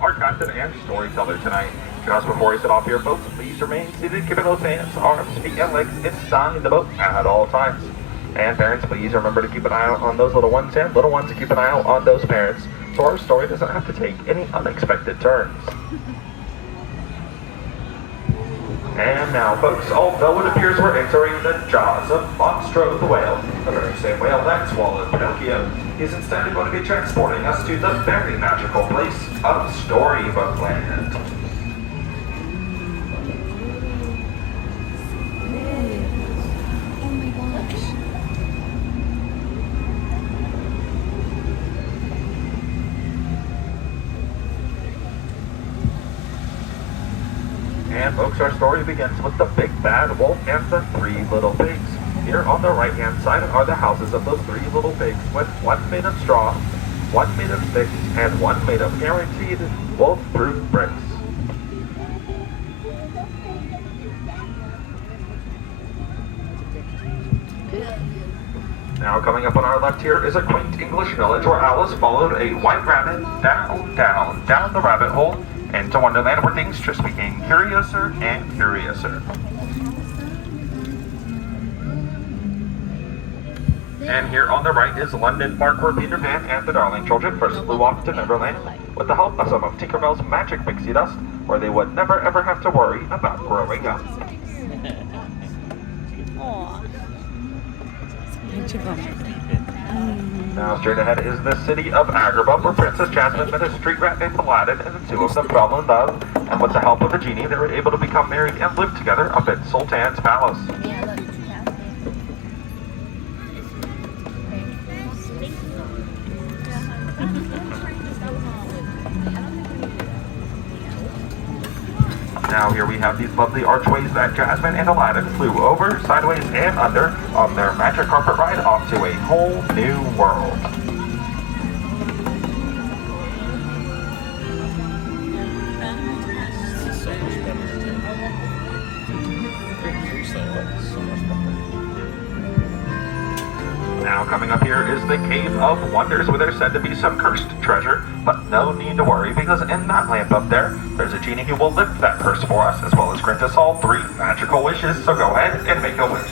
our captain and storyteller tonight. Just before we set off here, folks, please remain seated, keeping those hands, arms, feet, and legs inside the boat at all times. And parents, please remember to keep an eye out on those little ones, and little ones keep an eye out on those parents, so our story doesn't have to take any unexpected turns. And now, folks, although it appears we're entering the jaws of Monstro the whale, the very same whale that swallowed Pinocchio, is instead going to be transporting us to the very magical place of Storybook Land. And folks, our story begins with the big bad wolf and the three little pigs. Here on the right hand side are the houses of those three little pigs, with one made of straw, one made of sticks, and one made of guaranteed wolf-proof bricks. Now coming up on our left here is a quaint English village where Alice followed a white rabbit down the rabbit hole into Wonderland, where things just became curiouser and curiouser. And here on the right is London Park, where Peter Pan and the Darling Children first flew off to Neverland with the help of some of Tinkerbell's magic pixie dust, where they would never ever have to worry about growing up. Now straight ahead is the city of Agrabah, where Princess Jasmine met a street rat named Aladdin, and the two of them fell in love, and with the help of a genie they were able to become married and live together up in Sultan's palace. Now here we have these lovely archways that Jasmine and Aladdin flew over, sideways, and under on their magic carpet ride off to a whole new world. Now coming up here is the Cave of Wonders, where there's said to be some cursed treasure, but no need to worry, because in that lamp up there's a genie who will lift that curse for us, as well as grant us all 3 magical wishes, so go ahead and make a wish.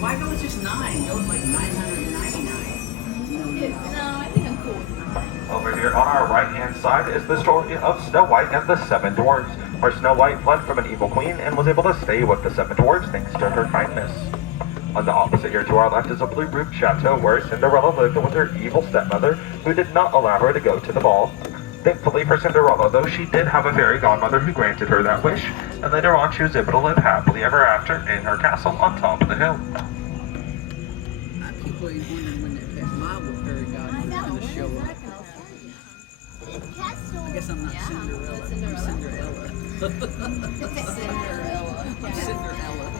Why go with just 9? Go with like 999. No, I think I'm cool with 9. Over here on our right-hand side is the story of Snow White and the 7 Dwarfs, where Snow White fled from an evil queen and was able to stay with the 7 Dwarfs thanks to her kindness. On the opposite here to our left is a blue-roofed chateau where Cinderella lived with her evil stepmother, who did not allow her to go to the ball. Thankfully for Cinderella, though, she did have a fairy godmother who granted her that wish, and later on she was able to live happily ever after in her castle on top of the hill. I keep always wondering when that Marvel fairy godmother is going to show up. I guess I'm not Cinderella. I'm Cinderella. I'm Cinderella.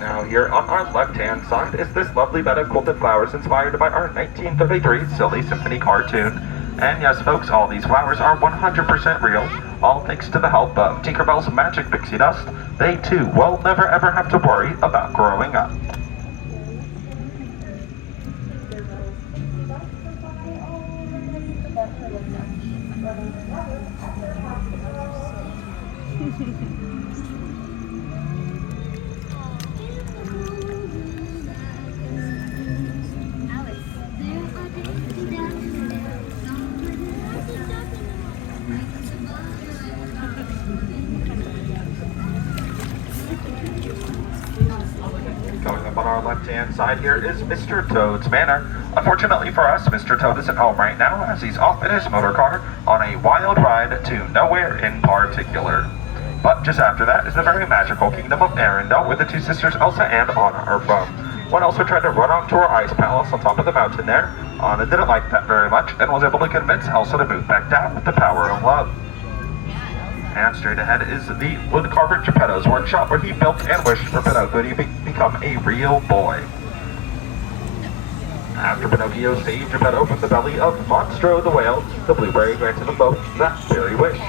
Now here on our left-hand side is this lovely bed of quilted flowers inspired by our 1933 Silly Symphony cartoon. And yes, folks, all these flowers are 100% real, all thanks to the help of Tinkerbell's magic pixie dust. They too will never ever have to worry about growing up. Coming up on our left-hand side here is Mr. Toad's Manor. Unfortunately for us, Mr. Toad isn't home right now, as he's off in his motor car on a wild ride to nowhere in particular. But just after that is the very magical kingdom of Arendelle, where the 2 sisters Elsa and Anna are from. One also tried to run off to her ice palace on top of the mountain there. Anna didn't like that very much and was able to convince Elsa to move back down with the power of love. And straight ahead is the woodcarver Geppetto's workshop, where he built and wished for Pinocchio to become a real boy. After Pinocchio saved Geppetto from the belly of Monstro the whale, the blueberry granted them both that very wish.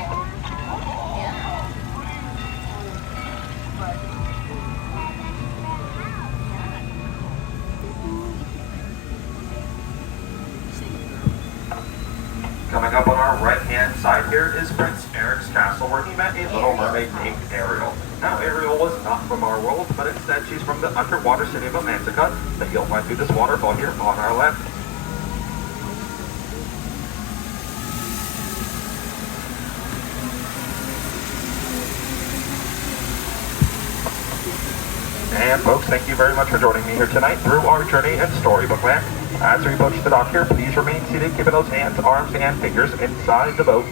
up on our right-hand side here is Prince Eric's castle, where he met a little mermaid named Ariel. Now, Ariel was not from our world, but instead she's from the underwater city of Whimsical that you'll find through this waterfall here on our left. And folks, thank you very much for joining me here tonight through our journey in Storybook Land. As we approach the dock here, please remain seated, keeping those hands, arms, and fingers inside the boat.